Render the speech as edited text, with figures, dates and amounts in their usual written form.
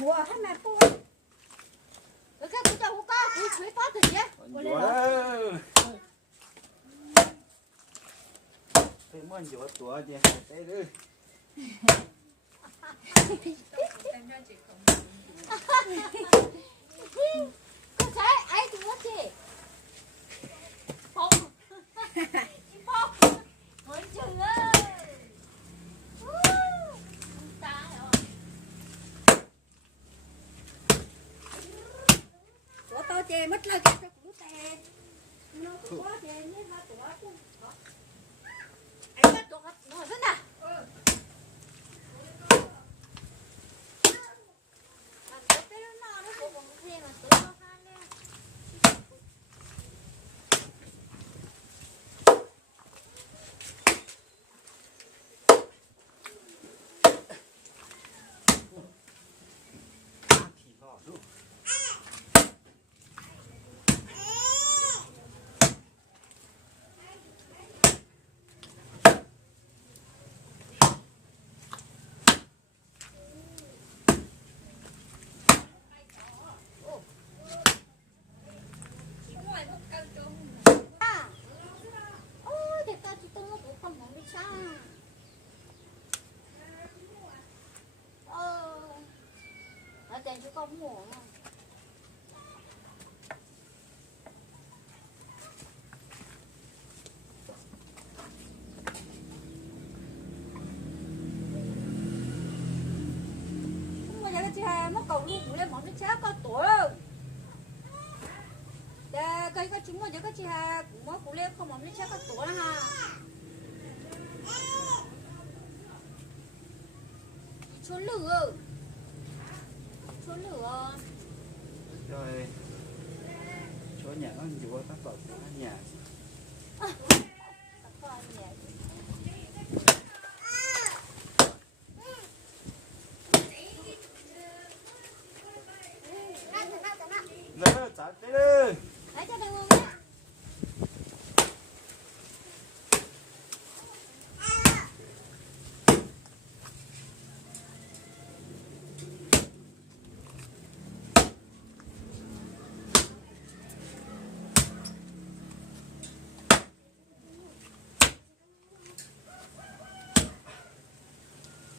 Ủa hết mẹ cô. Cái của cháu có của suy phát thì nhé. Thế muốn chỗ tuổi thì thế đi. Con thấy ai thì muốn gì? Phong. Phong. Muốn chừng ơi. Của tao chè mất lời cái của tè. Nó cũng có chè nhưng mà của cũng có. Anh bắt được nó rất nè. Chứ con ngủ mà. Không bao giờ cái chị Hà nó cầu luôn lên món nước cháo có tuổi đâu. Dạ cây có chúng mà giờ cái chị Hà cũng mới cũng lên không món nước cháo có tuổi ha. Chỗ lửa. Chỗ lửa. Rồi chỗ nhà nó vừa tắt vào nhà